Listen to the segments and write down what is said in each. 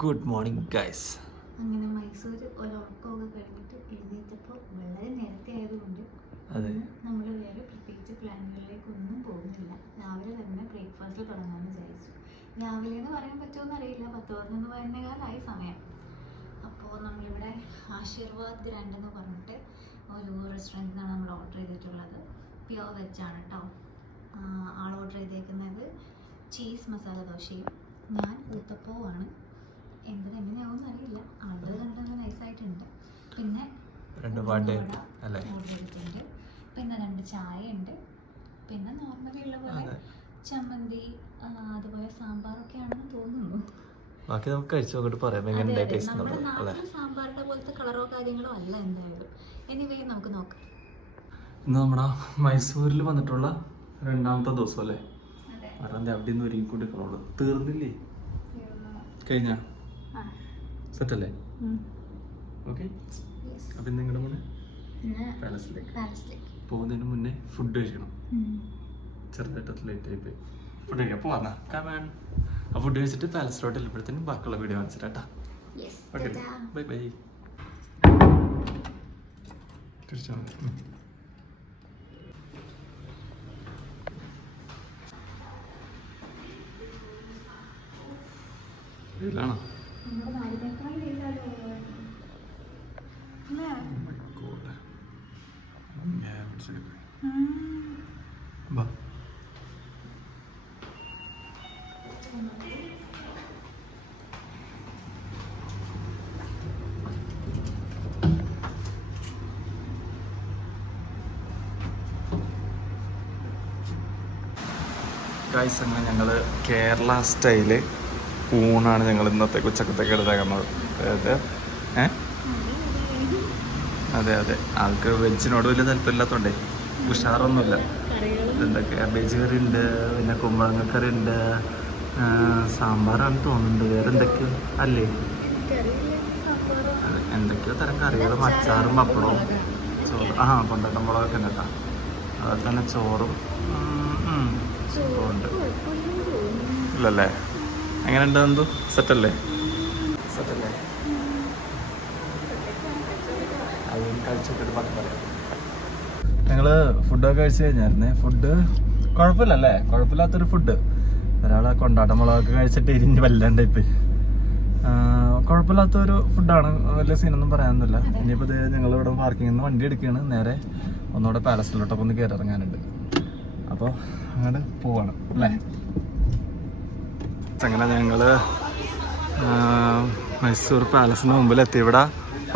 Good morning guys. അങ്ങനെ മൈസൂർ ഒരുറക്കമൊക്കെ കഴിഞ്ഞിട്ട് എഴുന്നേറ്റപ്പോൾ വളരെ നേരത്തെ ആയതുകൊണ്ട് നമ്മൾ വേറെ പ്രത്യേകിച്ച് പ്ലാനുകളിലേക്കൊന്നും പോകുന്നില്ല. രാവിലെ തന്നെ ബ്രേക്ക്ഫാസ്റ്റ് തുടങ്ങാമെന്ന് വിചാരിച്ചു. രാവിലെ എന്ന് പറയാൻ പറ്റുമെന്ന് അറിയില്ല, 10:11 സമയം. അപ്പോൾ നമ്മളിവിടെ ആശീർവാദ് ഗ്രാൻഡ് എന്ന് പറഞ്ഞിട്ട് ഒരു റെസ്റ്റോറൻറ്റിൽ നിന്നാണ് നമ്മൾ ഓർഡർ ചെയ്തിട്ടുള്ളത്. പ്യുവർ വെജാണ് കേട്ടോ. ആൾ ഓർഡർ ചെയ്തേക്കുന്നത് ചീസ് മസാല ദോശയും ഞാൻ ഊത്തപ്പവുമാണ്. എങ്ങനെയാവും അറിയില്ല, ആളുകൾ കണ്ടത് നൈസായിട്ടുണ്ട്. പിന്നെ ഓർഡർ ചെയ്തിട്ടുണ്ട്. പിന്നെ 2 ചായ ഉണ്ട്. പിന്നെ നോർമലി ഉള്ള പോലെ ചമ്മന്തി, അതുപോലെ സാമ്പാറൊക്കെ ആണെന്ന് തോന്നുന്നു. ബാക്കി നമുക്ക് കഴിച്ചു നോക്കിട്ട് പറയാം എങ്ങനെ ടേസ്റ്റ്. നമ്മുടെ നാട്ടിൽ സാമ്പാറിന്റെ പോലത്തെ കളറോ കാര്യങ്ങളോ അല്ല എന്തായാലും. എനിവേ നമുക്ക് നോക്കാം. ഇന്ന് നമ്മുടെ മൈസൂരിൽ വന്നിട്ടുള്ള 2ാമത്തെ ദിവസം അല്ലേ? അവിടെ നിന്ന് ഒരുങ്ങിക്കൊണ്ടിരിക്കണുള്ളൂ. തീർന്നില്ലേ? കഴിഞ്ഞ സെറ്റല്ലേ? ഓക്കെ. അപ്പം നിങ്ങളുടെ മുന്നേ പാലസിലേക്ക് പോകുന്നതിന് മുന്നേ ഫുഡ് കഴിക്കണം. ചെറുതായിട്ട് ലേറ്റ് ആയി പോയി. ഫുഡ് കഴിക്കാം. അപ്പോൾ വന്നാ കമാൻ. ആ ഫുഡ് കഴിച്ചിട്ട് പാലസിലോട്ട് എല്ലുമ്പോഴത്തേനും ബാക്കിയുള്ള വീഡിയോ കാണിച്ചിട്ടാ. Okay, bye bye. തിരിച്ചോ? ഇതിലാണോ? ഗൈസ്, അങ്ങനെ ഞങ്ങൾ കേരള സ്റ്റൈല് ഊണാണ് ഞങ്ങൾ ഇന്നത്തെ ഉച്ചക്കത്തേക്ക് എടുത്തേക്കുന്നത്. അതെ അതെ, ആൾക്ക് വെജിനോട് വലിയ താല്പര്യമില്ലാത്തതുകൊണ്ടേ ഉഷാറൊന്നുമില്ല. എന്താ ക്യാബേജ് കറി ഉണ്ട്, പിന്നെ കുമ്പളങ്ങ കറി ഉണ്ട്, സാമ്പാറാണ് തോന്നുന്നുണ്ട്, വേറെ എന്തൊക്കെയോ അല്ലേ, എന്തൊക്കെയോ തരം കറികളും അച്ചാറും പപ്പടവും ചോറ്. കൊണ്ടട്ട മുളകൊക്കെ ഉണ്ട് കേട്ടോ. അതുപോലെ തന്നെ ചോറും ഉണ്ട്. ഇല്ലല്ലേ? എങ്ങനെയുണ്ട്? എന്തോ സെറ്റല്ലേ? സെറ്റല്ലേ? കഴിച്ചിട്ട് ബാക്കി പറയാം. ഞങ്ങൾ ഫുഡൊക്കെ കഴിച്ച് കഴിഞ്ഞായിരുന്നേ. ഫുഡ് കുഴപ്പമില്ലല്ലേ? കുഴപ്പമില്ലാത്തൊരു ഫുഡ്. ഒരാളെ കൊണ്ടാട്ട മുളകൊക്കെ കഴിച്ചിട്ട് ഇരിഞ്ഞ് വല്ലാണ്ടായിപ്പോയി. കുഴപ്പമില്ലാത്തൊരു ഫുഡാണ്, വലിയ സീനൊന്നും പറയാനൊന്നുമില്ല. ഇനിയിപ്പോൾ ഞങ്ങളിവിടെ പാർക്കിങ്ങിൽ നിന്ന് വണ്ടി എടുക്കുകയാണ്. നേരെ ഒന്നുകൂടെ പാലസിലോട്ടൊക്കെ ഒന്ന് കയറി ഇറങ്ങാനുണ്ട്. അപ്പോൾ അങ്ങോട്ട് പോവാണ് അല്ലേ? അങ്ങനെ ഞങ്ങൾ മൈസൂർ പാലസിന് മുമ്പിലെത്തി. ഇവിടെ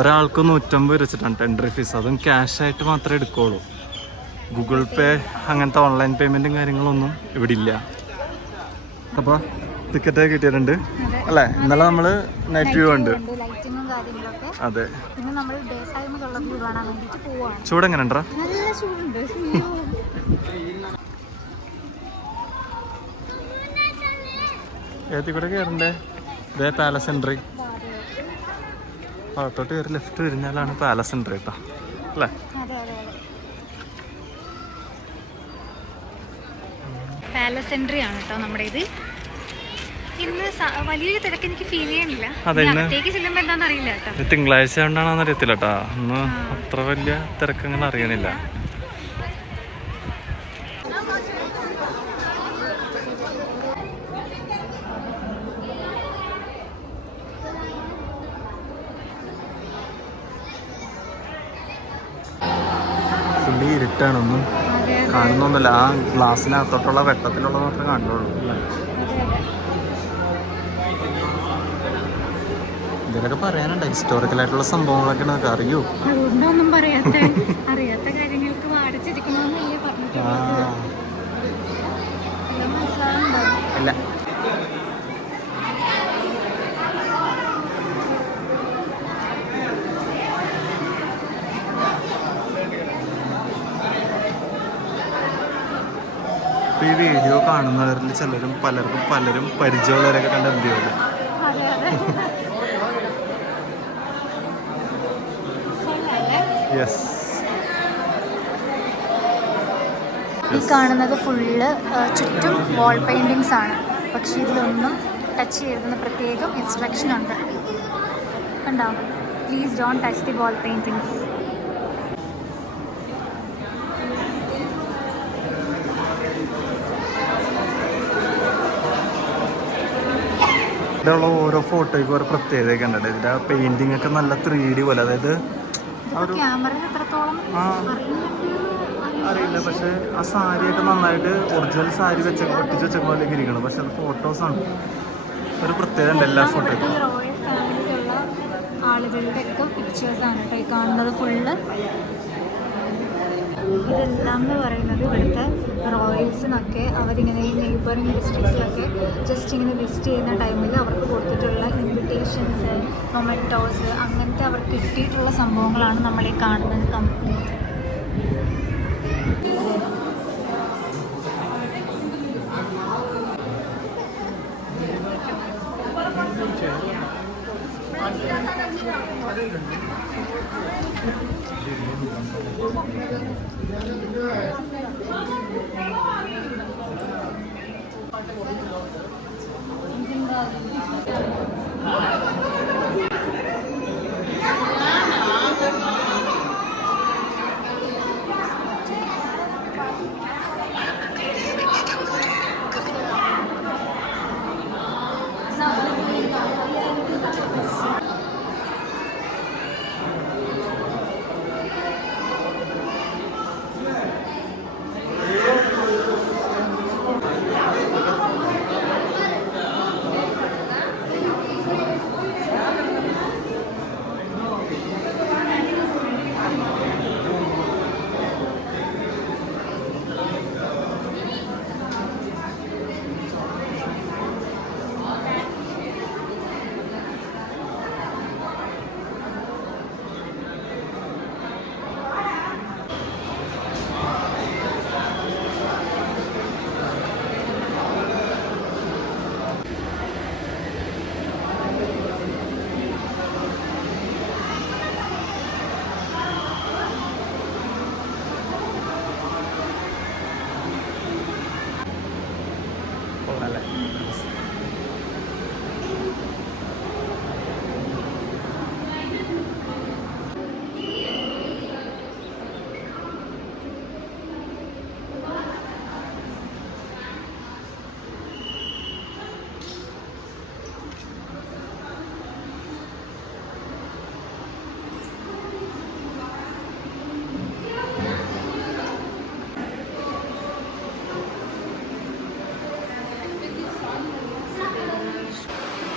ഒരാൾക്ക് 150 വെച്ചിട്ടാണ് എൻട്രി ഫീസ്. അതും ക്യാഷായിട്ട് മാത്രമേ എടുക്കുകയുള്ളൂ. ഗൂഗിൾ പേ അങ്ങനത്തെ ഓൺലൈൻ പേയ്മെൻറ്റും കാര്യങ്ങളൊന്നും ഇവിടെ ഇല്ല. അപ്പോൾ ടിക്കറ്റ് കിട്ടിയിട്ടുണ്ട് അല്ലേ? ഇന്നലെ നമ്മൾ നൈറ്റ് വ്യൂ ഉണ്ട്. അതെ. ചൂട് എങ്ങനെ ഉണ്ടോ? ഏത്തി കൂടെ കയറണ്ടേ? ഇതേ പാലസ് എൻട്രി. അകത്തോട്ട് കയറി ലെഫ്റ്റ് തിരിഞ്ഞാലാണ് പാലസ് എൻട്രി കേട്ടോ അല്ലേ? പാലസ് എൻട്രി ആണ് കേട്ടോ നമ്മുടെ ഇത്. ഇന്ന് വലിയൊരു തിരക്ക് എനിക്ക് ഫീൽ ചെയ്യണില്ല. ചെല്ലുമ്പോ എന്താണെന്ന് അറിയില്ല കേട്ടോ. തിങ്കളാഴ്ച കൊണ്ടാണെന്ന് അറിയത്തില്ല കേട്ടോ. ഇന്ന് അത്ര വലിയ തിരക്ക് അങ്ങനെ അറിയണില്ല. ഫുള്ളി ഇരുട്ടാണൊന്നും കാണുന്നൊന്നുമില്ല. ആ ഗ്ലാസ്സിനകത്തോട്ടുള്ള വെട്ടത്തിലുള്ള മാത്രമേ കാണുള്ളൂ. ഇതിലൊക്കെ പറയാനുണ്ട്, ഹിസ്റ്റോറിക്കലായിട്ടുള്ള സംഭവങ്ങളൊക്കെ നമുക്ക് അറിയൂ. അതുകൊണ്ടൊന്നും അറിയാത്ത കാര്യങ്ങൾക്ക് വാടിച്ചിരിക്കണമെന്നല്ലേ പറഞ്ഞിട്ടുള്ളത്. ഇല്ല. ഈ വീഡിയോ കാണുന്നവരിൽ പലരും പരിചയമുള്ളവരൊക്കെ കണ്ട എന്ത് ചെയ്യുള്ളൂ. ഈ കാണുന്നത് ഫുള്ള് ചുറ്റും വാൾ പെയിന്റിങ്സ് ആണ്. പക്ഷെ ഇതിലൊന്നും ടച്ച് ചെയ്തെന്ന് പ്രത്യേകം ഇൻസ്ട്രക്ഷൻ ഉണ്ട്. കണ്ടോ? Please don't touch the ball paintings. ഇവിടെയുള്ള ഓരോ ഫോട്ടോയ്ക്ക് ഓരോ പ്രത്യേകത കണ്ടിട്ട് ഇതിൻ്റെ പെയിൻറ്റിങ് ഒക്കെ നല്ല 3D പോലെ, അതായത് അറിയില്ല. പക്ഷെ ആ സാരിയൊക്കെ നന്നായിട്ട് ഒറിജിനൽ സാരി ഒട്ടിച്ച് വെച്ച പോലെയൊക്കെ ഇരിക്കണം. പക്ഷെ അത് ഫോട്ടോസാണ്, ഒരു പ്രത്യേകത ഉണ്ട് എല്ലാ ഫോട്ടോയ്ക്കും. റോയൽ ഫാമിലിയിലുള്ള ആളുകളുടെ ഒക്കെ പിക്ചേഴ്സാണ് കേട്ടോ ഈ കാണുന്നത് ഫുള്ള്. ഇതെല്ലാം എന്ന് പറയുന്നത് ഇവിടുത്തെ റോയൽസിനൊക്കെ അവരിങ്ങനെ ഈ നെയ്ബറിങ് ഡിസ്ട്രിക്ട്സിലൊക്കെ ജസ്റ്റ് ഇങ്ങനെ വിസിറ്റ് ചെയ്യുന്ന ടൈമിൽ അവർക്ക് കൊടുത്തിട്ടുള്ള ഇൻവിറ്റേഷൻസ്, മൊമെൻറ്റോസ്, അങ്ങനത്തെ അവർക്ക് കിട്ടിയിട്ടുള്ള സംഭവങ്ങളാണ് നമ്മൾ ഈ കാണുന്നത് കംപ്ലീറ്റ്.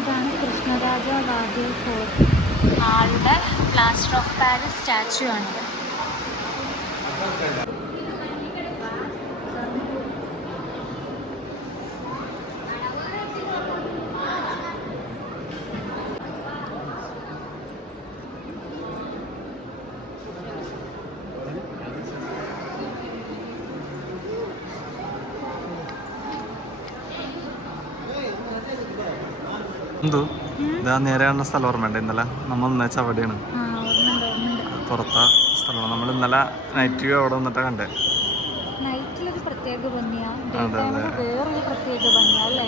ഇതാണ് കൃഷ്ണരാജ വാദിയ ഫോർട്ട്. ആളുടെ പ്ലാസ്റ്റർ ഓഫ് പാരീസ് സ്റ്റാച്ചു ആണിത്. എന്തോ ഇതാ നേരെ കാണുന്ന സ്ഥലം ഓർമ്മയുണ്ട്? ഇന്നലെ നമ്മൾ ഒന്നേച്ച അവിടെയാണ്, പുറത്ത സ്ഥലമാണ്. നമ്മൾ ഇന്നലെ നൈറ്റ് വ്യൂ അവിടെ വന്നിട്ടാണ് കണ്ടേ. നൈറ്റിലൊരു പ്രത്യേക ഭംഗിയാണ്, വേറൊരു പ്രത്യേക ഭംഗിയാണ് അല്ലേ?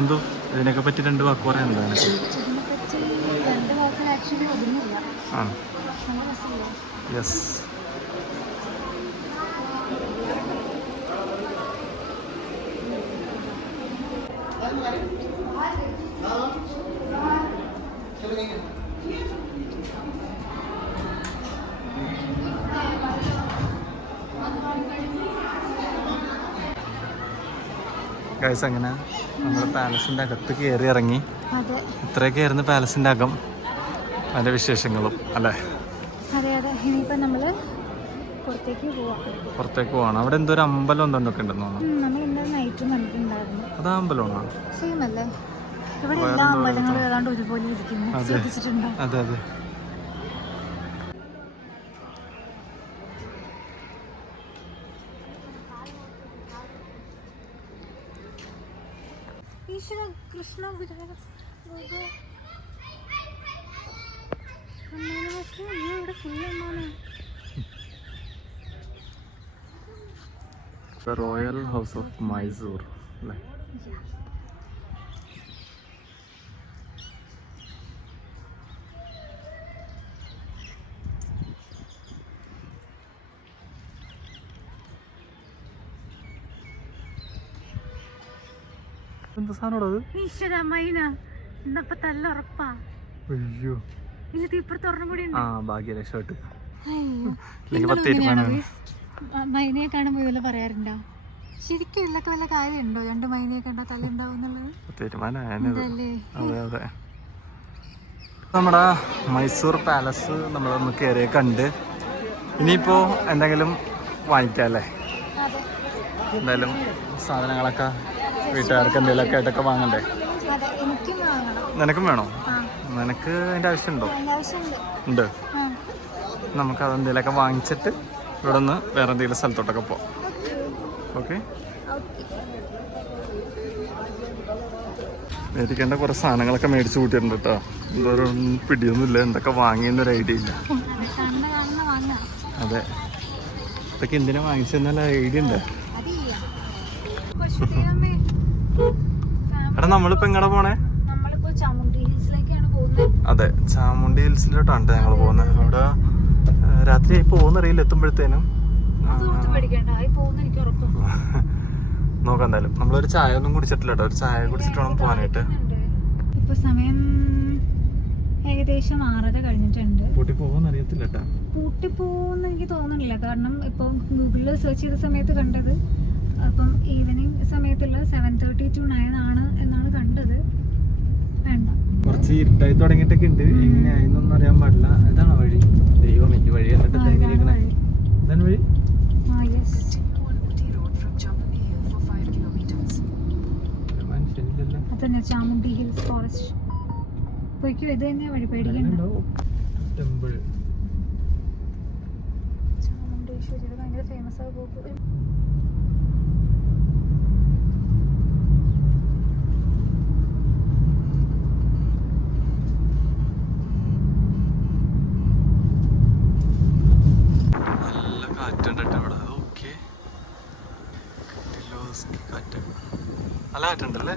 എന്തോ ഇതിനൊക്കെ പറ്റി 2 വാക്ക് പറയാനുണ്ട്. ആ യെസ്. ഗൈസ്, അങ്ങനെ നമ്മൾ പാലസിൻ്റെ അകത്ത് കയറി ഇറങ്ങി. ഇത്രയൊക്കെ ആയിരുന്നു പാലസിൻ്റെ അകം, അതിൻ്റെ വിശേഷങ്ങളും അല്ലേ? അതെ അതെ. ഇനിയിപ്പോൾ നമ്മൾ പുറത്തേക്ക് പോവാണ്. അവിടെ എന്തോ ഒരു അമ്പലം എന്തൊക്കെ ഉണ്ടെന്ന് തോന്നുന്നു. അതാ അമ്പലമാണോ? അതെ അതെ. കൃഷ്ണ ഗുജറാത്ത് ഇവിടെ ഫുള്ള് എന്നാണ് റോയൽ ഹൗസ് ഓഫ് മൈസൂർ അല്ലേ? എന്താ സാധനം ഈശ്വര മൈന ഇന്നപ്പോ തല്ല ഉറപ്പാ. അയ്യോ ഇതിൽ ഇപ്പുറത്ത് ഒരെണ്ണം കൂടി ആ ഭാഗ്യരക്ഷോട്ട് മൈനയെ കാണുമ്പോ ഇതെല്ലാം പറയാറുണ്ടോ? ശരിക്കും ഇതിലൊക്കെ വല്ല കാര്യമുണ്ടോ? 2 മൈനയെ കണ്ടാ തല ഉണ്ടാവും എന്നുള്ളത് തീരുമാനമായല്ലേ? അതെ അതെ. നമ്മുടെ മൈസൂർ പാലസ് നമ്മളൊന്ന് കയറി കണ്ട് ഇനിയിപ്പോ എന്തെങ്കിലും വാങ്ങിക്കാം അല്ലേ? എന്തായാലും സാധനങ്ങളൊക്കെ വീട്ടുകാർക്ക് എന്തെങ്കിലുമൊക്കെ ആയിട്ടൊക്കെ വാങ്ങണ്ടേ? നിനക്കും വേണോ? നിനക്ക് അതിൻ്റെ ആവശ്യമുണ്ടോ? ഉണ്ട്. നമുക്ക് അതെന്തെങ്കിലുമൊക്കെ വാങ്ങിച്ചിട്ട് ഇവിടെ നിന്ന് വേറെ എന്തെങ്കിലും സ്ഥലത്തോട്ടൊക്കെ പോവാം. ഓക്കെ. മേടിക്കേണ്ട കുറേ സാധനങ്ങളൊക്കെ മേടിച്ച് കൂട്ടിയിട്ടുണ്ട് കേട്ടോ. എന്തോരം പിടിയൊന്നുമില്ല, എന്തൊക്കെ വാങ്ങിയെന്നൊരു ഐഡിയ ഇല്ല. അതെ, ഇതൊക്കെ എന്തിനാ വാങ്ങിച്ചെന്നല്ല ഐഡിയ ഉണ്ട്. എടാ നമ്മളിപ്പോ എങ്ങടെ പോണേ? അതെ, ചാമുണ്ഡി ഹിൽസിലോട്ടാണ് ഞങ്ങൾ പോകുന്നത്. ഇവിടെ രാത്രി പോകുന്നറിയില്ല എത്തുമ്പോഴത്തേനും. നോക്കാം എന്തായാലും. നമ്മളൊരു ചായ ഒന്നും കുടിച്ചിട്ടില്ല കേട്ടോ. ഒരു ചായ കുടിച്ചിട്ട് വേണം പോകാനായിട്ട്. ഇപ്പൊ സമയം ഏകദേശം 6:30 കഴിഞ്ഞിട്ടുണ്ട്. പൂട്ടി പോകുമെന്ന് അറിയത്തില്ല കേട്ടോ. പൂട്ടി പോകുമെന്ന് എനിക്ക് തോന്നുന്നില്ല. കാരണം ഇപ്പൊ ഗൂഗിളിൽ സെർച്ച് ചെയ്ത സമയത്ത് കണ്ടത് അപ്പം ഈവനിങ് സമയത്തുള്ള 7:30 to 9 ആണ് എന്നാണ് കണ്ടത്. വേണ്ട, കുറച്ച് ഇരുട്ടായി തുടങ്ങിയിട്ടൊക്കെ ഉണ്ട്. എങ്ങനെയായെന്നൊന്നും അറിയാൻ പാടില്ല. ഇതാണോ വഴി? ദൈവം എനിക്ക് വഴി എന്നിട്ട് ഇതാണ് വഴി. അതന്നെ ചാമുണ്ഡി ഹിൽസ് ഫോറസ്റ്റ്. പോയിക്കോ, ഇത് തന്നെയാ വഴി. പേടിക്കണ്ട. ടെമ്പിൾ ചാമുണ്ടേശ്വരി ഭയങ്കര ഫേമസ് ആയി പോകും. നല്ല കാറ്റുണ്ടല്ലേ?